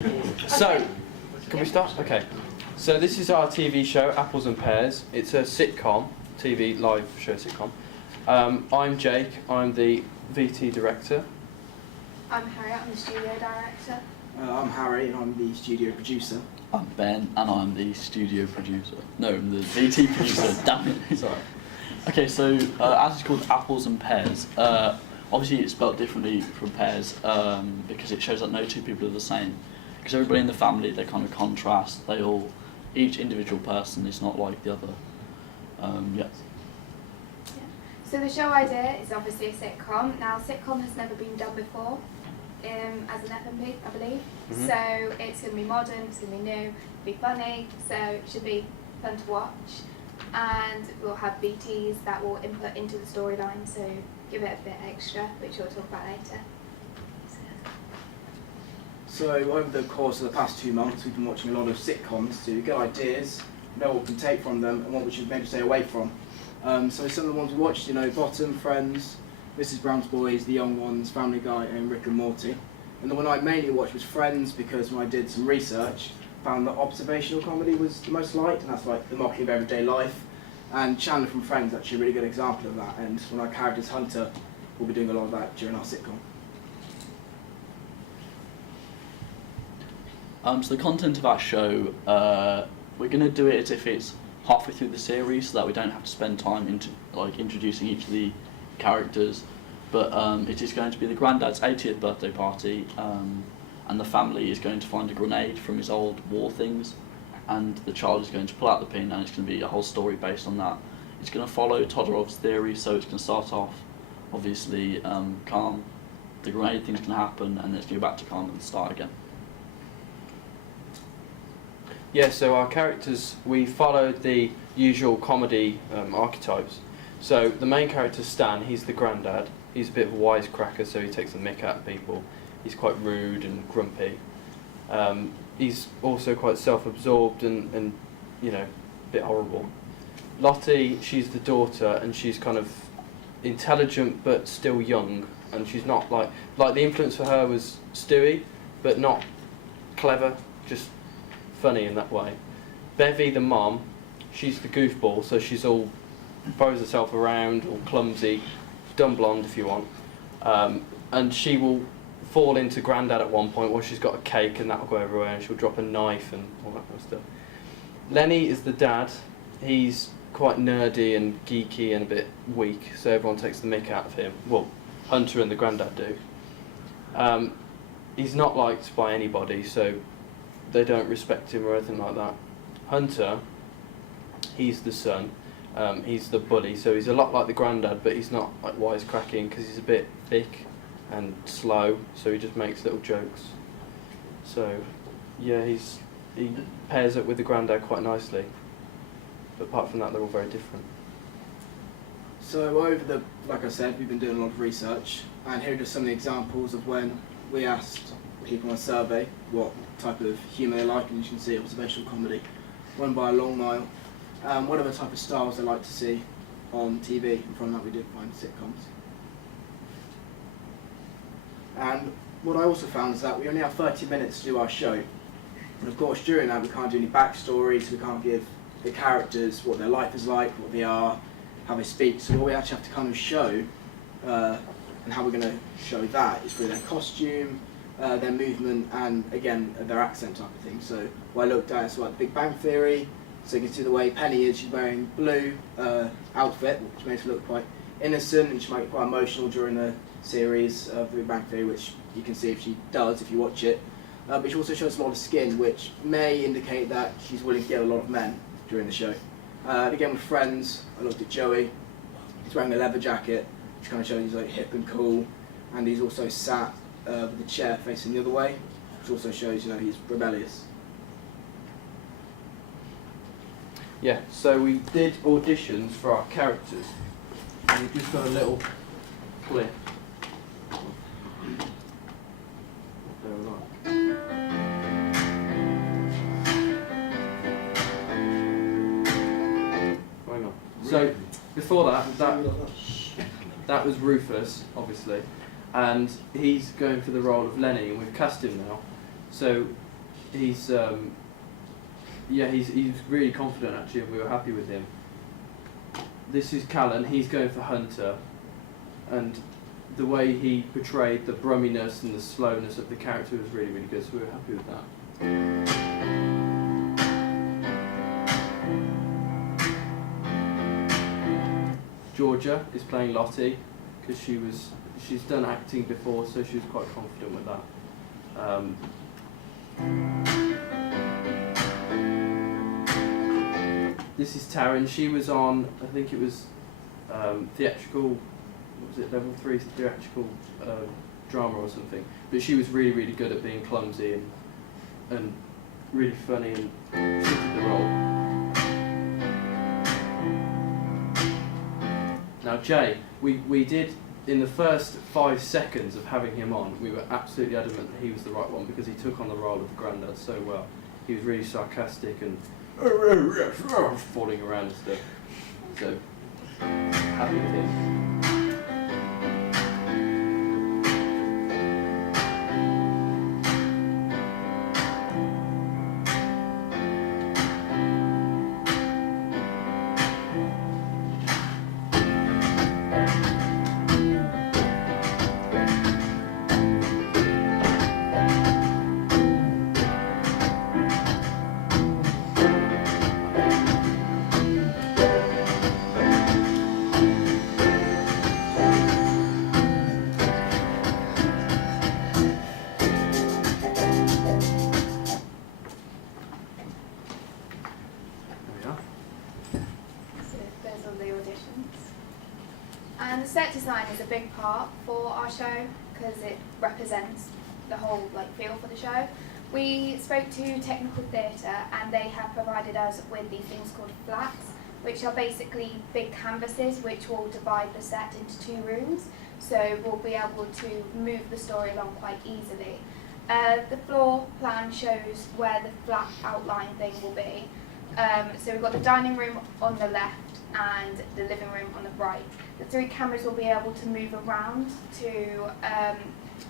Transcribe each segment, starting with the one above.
So, can we start? Okay. So this is our TV show, Apples and Pears. It's a sitcom, TV live show sitcom. I'm Jake. I'm the VT director. I'm Harriet. I'm the studio director. I'm Harry, and I'm the studio producer. I'm Ben, and I'm the studio producer. No, I'm the VT producer. Damn it. Sorry. Okay, so as it's called Apples and Pears, obviously it's spelled differently from pears because it shows that no two people are the same. Because everybody in the family, they kind of contrast. Each individual person is not like the other. Yeah. So the show idea is obviously a sitcom. Now, sitcom has never been done before as an FMP, I believe. Mm-hmm. So it's going to be modern, it's going to be new, be funny, so it should be fun to watch. And we'll have VTs that will input into the storyline, so give it a bit extra, which we'll talk about later. So over the course of the past 2 months, we've been watching a lot of sitcoms to get ideas, know what we can take from them, and what we should maybe stay away from. So some of the ones we watched, Bottom, Friends, Mrs. Brown's Boys, The Young Ones, Family Guy, and Rick and Morty. And the one I mainly watched was Friends, because when I did some research, found that observational comedy was the most liked, and that's like the mocking of everyday life. And Chandler from Friends is actually a really good example of that, and one of our characters, Hunter, will be doing a lot of that during our sitcom. So the content of our show, we're going to do it as if it's halfway through the series, so that we don't have to spend time introducing each of the characters. But it is going to be the granddad's 80th birthday party, and the family is going to find a grenade from his old war things, and the child is going to pull out the pin, and it's going to be a whole story based on that. It's going to follow Todorov's theory, so it's going to start off obviously calm, the grenade thing's going to happen, and then it's going to go back to calm and start again. Yeah, so our characters, we followed the usual comedy archetypes. So the main character, Stan, he's the granddad. He's a bit of a wisecracker, so he takes the mick out of people. He's quite rude and grumpy. He's also quite self-absorbed and a bit horrible. Lottie, she's the daughter, and she's kind of intelligent but still young. And she's not like the influence for her was Stewie, but not clever, just funny in that way. Bevy, the mom, she's the goofball, so she's all throws herself around, all clumsy, dumb blonde if you want, and she will fall into Grandad at one point while she's got a cake, and that'll go everywhere, and she'll drop a knife and all that kind of stuff. Lenny is the dad. He's quite nerdy and geeky and a bit weak, so everyone takes the mick out of him. Well, Hunter and the Grandad do. He's not liked by anybody, so they don't respect him or anything like that. Hunter, he's the son. He's the bully, so he's a lot like the granddad, but he's not like wisecracking because he's a bit thick and slow, so he just makes little jokes. So, yeah, he pairs up with the granddad quite nicely. But apart from that, they're all very different. So like I said, we've been doing a lot of research, and here are just some of the examples of when we asked people on a survey what type of humour they like, and you can see observational comedy won by a long mile. Whatever type of styles they like to see on TV, and from that we did find sitcoms. And what I also found is that we only have 30 minutes to do our show, and of course during that we can't do any backstories, we can't give the characters what their life is like, what they are, how they speak. So what we actually have to kind of show, and how we're going to show that is through their costume, their movement, and again their accent type of thing. So what I looked at is like the Big Bang Theory. So you can see the way Penny is, she's wearing blue outfit, which makes her look quite innocent, and she might get quite emotional during the series of the Big Bang Theory, which you can see if she does if you watch it. But she also shows a lot of skin, which may indicate that she's willing to get a lot of men during the show. Again with Friends, I looked at Joey. He's wearing a leather jacket, which kind of shows he's like hip and cool, and he's also sat with the chair facing the other way, which also shows he's rebellious. Yeah, so we did auditions for our characters, and we've just got a little clip. Hang on. So before that was Rufus, obviously, and he's going for the role of Lenny, and we've cast him now. So he's really confident actually, and we were happy with him. This is Callan. He's going for Hunter, and the way he portrayed the brumminess and the slowness of the character was really, really good. So we were happy with that. Georgia is playing Lottie because she's done acting before, so she was quite confident with that. This is Taryn. She was on, I think it was theatrical, what was it, level 3 theatrical drama or something. But she was really, really good at being clumsy and really funny, and she did the role. Now Jay, we did, in the first 5 seconds of having him on, we were absolutely adamant that he was the right one because he took on the role of the granddad so well. He was really sarcastic and falling around and stuff. So, happy with him. And the set design is a big part for our show because it represents the whole feel for the show. We spoke to Technical Theatre and they have provided us with these things called flats, which are basically big canvases which will divide the set into 2 rooms, so we'll be able to move the story along quite easily. The floor plan shows where the flat outline thing will be. So we've got the dining room on the left and the living room on the right. The 3 cameras will be able to move around to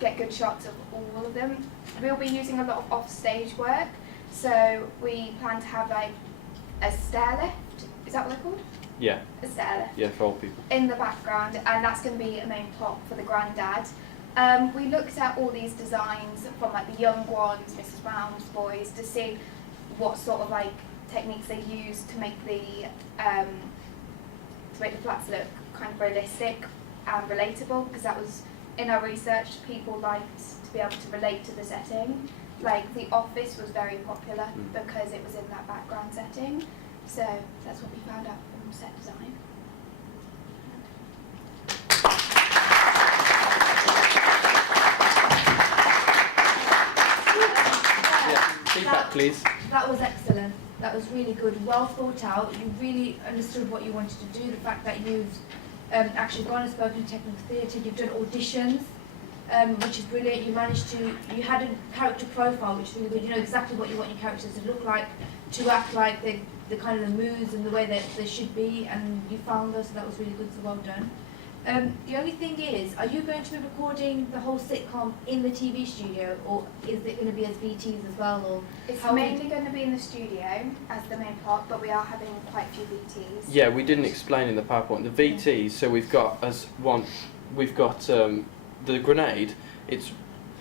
get good shots of all of them. We'll be using a lot of off-stage work, so we plan to have a stair lift, is that what they're called? Yeah. A stair lift. Yeah, for old people. In the background, and that's going to be a main plot for the granddad. We looked at all these designs from the young ones, Mrs. Brown's boys, to see what sort of techniques they use to make the flats look kind of realistic and relatable, because that was in our research, people liked to be able to relate to the setting. The Office was very popular because it was in that background setting, so that's what we found out from set design. Feedback, please. That was excellent. That was really good. Well thought out. You really understood what you wanted to do. The fact that you've actually gone and spoken to Technical Theatre, you've done auditions, which is brilliant. You you had a character profile, which is really good. You know exactly what you want your characters to look like, to act like the kind of the moods and the way that they should be, and you found those, so that was really good, so well done. The only thing is, are you going to be recording the whole sitcom in the TV studio, or is it going to be as VTs as well? Or it's mainly going to be in the studio as the main plot, but we are having quite a few VTs. Yeah, we didn't explain in the PowerPoint. The VTs, so we've got the grenade, it's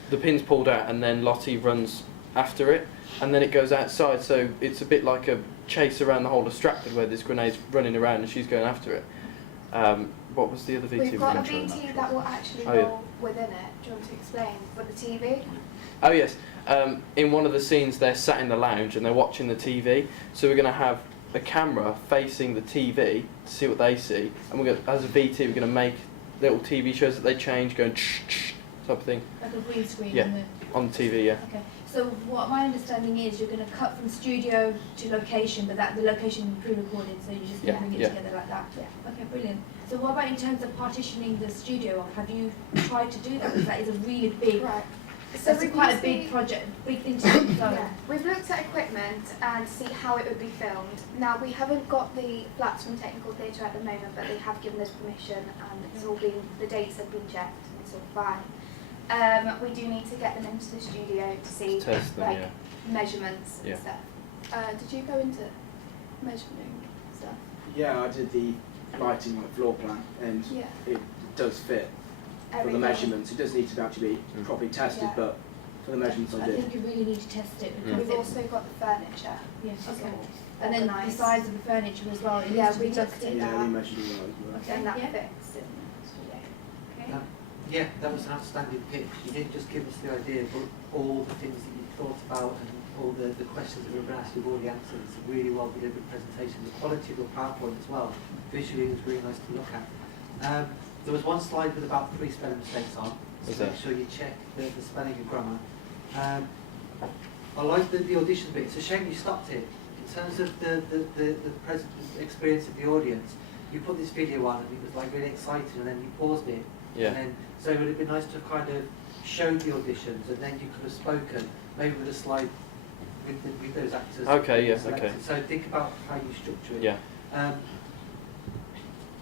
the pin's pulled out and then Lottie runs after it and then it goes outside, so it's a bit like a chase around the whole of Stratford where this grenade's running around and she's going after it. What was the other VT? We've got a VT that will actually go within it. Do you want to explain? For the TV? Oh yes. In one of the scenes they're sat in the lounge and they're watching the TV, so we're going to have a camera facing the TV to see what they see, and we're going to, as a VT we're going to make little TV shows that they change, going type of thing. like a green screen? Yeah, on the TV, yeah. Okay. So what my understanding is, you're going to cut from studio to location, but the location is pre-recorded, so you're just going to bring it together like that. Yeah. Okay, brilliant. So what about in terms of partitioning the studio off? Have you tried to do that? Because that is a really big. Right. So it's quite a big project, big thing to do. Yeah. We've looked at equipment and see how it would be filmed. Now we haven't got the flats from Technical Theatre at the moment, but they have given us permission and it's all been, the dates have been checked and it's all fine. We do need to get them into the studio to see Test them, like yeah. measurements Yeah. and stuff. Did you go into measuring stuff? Yeah, I did the lighting on the floor plan, and Yeah. it does fit for the Everything. measurements. It does need to actually be properly tested, Yeah. but for the measurements I I did. think you really need to test it because We've it, also got the furniture. yes, as okay. well, And then the organised. size of the furniture as well. It Yeah, needs to we be looked looked at at. Yeah, that. we measured all that as well. Okay. And that Yeah. fits in the studio. Okay. Yeah, that was an outstanding pitch. You didn't just give us the idea, but all the things that you thought about and all the questions that were asked, you've already answered. It's a really well delivered presentation. The quality of your PowerPoint as well, visually, was really nice to look at. There was one slide with about 3 spelling mistakes on, so Is make there? sure you check the spelling and grammar. I like the audition bit. It's a shame you stopped it. In terms of the present experience of the audience, you put this video on and it was like really exciting, and then you paused it. Yeah. And then, so it would have been nice to have kind of showed the auditions, and then you could have spoken, maybe with a slide with those actors. Okay, yeah, selected. okay. So think about how you structure it. Yeah.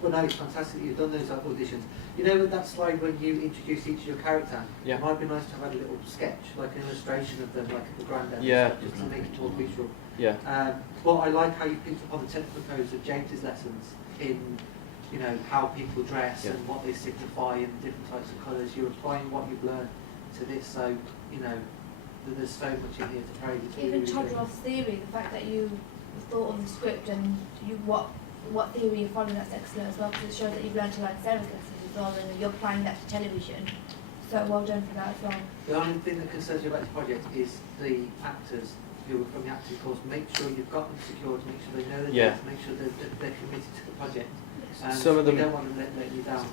Well, no, it's fantastic that you've done those auditions. You know, with that slide when you introduce each of your character, Yeah. it might be nice to have had a little sketch, like an illustration of them, like the granddad, Yeah. just to make it more visual. Yeah. But I like how you picked up on the technical codes of James's lessons in, you know, how people dress Yeah. and what they signify and different types of colours. You're applying what you've learned to this, so, you know, there's so much in here to praise. It's really, Even really good. Todorow's theory, the fact that you thought of the script and you what theory you're following, that's excellent as well, because it shows that you've learned to learn Sarah's lessons as well, and you're applying that to television. So well done for that as well. The only thing that concerns me about this project is the actors who are from the acting course. Make sure you've got them secured, make sure they know the Yeah. dates, make sure that they're committed to the project. Some of them- We don't want to let you down.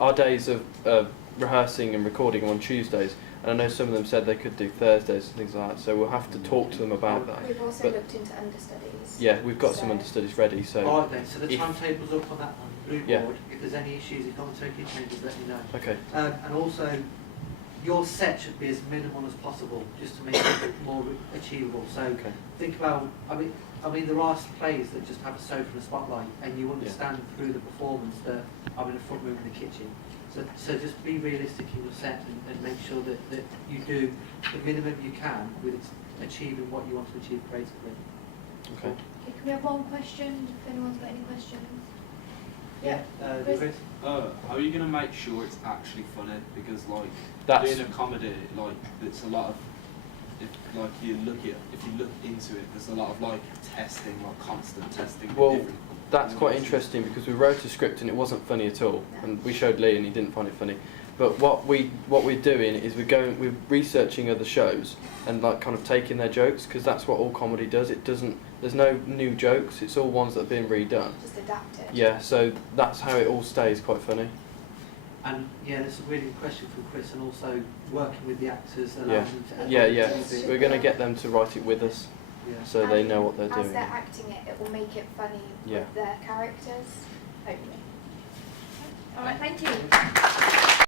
Our days of rehearsing and recording are on Tuesdays, and I know some of them said they could do Thursdays and things like that. So we'll have to talk to them about that. We've also But- looked into understudies. Yeah, we've got some So- understudies ready. So All right then, so the if- timetable's up on that one, blue Yeah. board. If there's any issues, if you want to make any changes, let me know. okay. And also, your set should be as minimal as possible, just to make it more achievable. So Okay. think about, I mean, there are plays that just have a sofa and a spotlight, and you understand through the performance that I'm in the front room in the kitchen. So just be realistic in your set and make sure that you do the minimum you can with achieving what you want to achieve creatively. Okay. Okay, can we have one question, if anyone's got any questions? Chris? Chris? How are you going to make sure it's actually funny? Because like That's- doing a comedy, like it's a lot of, if you look into it, there's a lot of like testing, like constant testing. with Well, different That's quite audiences. interesting because we wrote a script and it wasn't funny at all, and we showed Lee and he didn't find it funny. But what we're doing is we're researching other shows and like kind of taking their jokes, because that's what all comedy does. There's no new jokes. It's all ones that are being redone. Just adapt it. Yeah, so that's how it all stays quite funny. And yeah, that's a really good question from Chris, and also working with the actors, allowing Yeah. them to Yeah, adapt yeah. to the- We're going to get them to write it with us, Yeah. so they And know what they're As doing. they're acting it, it will make it funny Yeah. with their characters. Hopefully. Alright, thank you.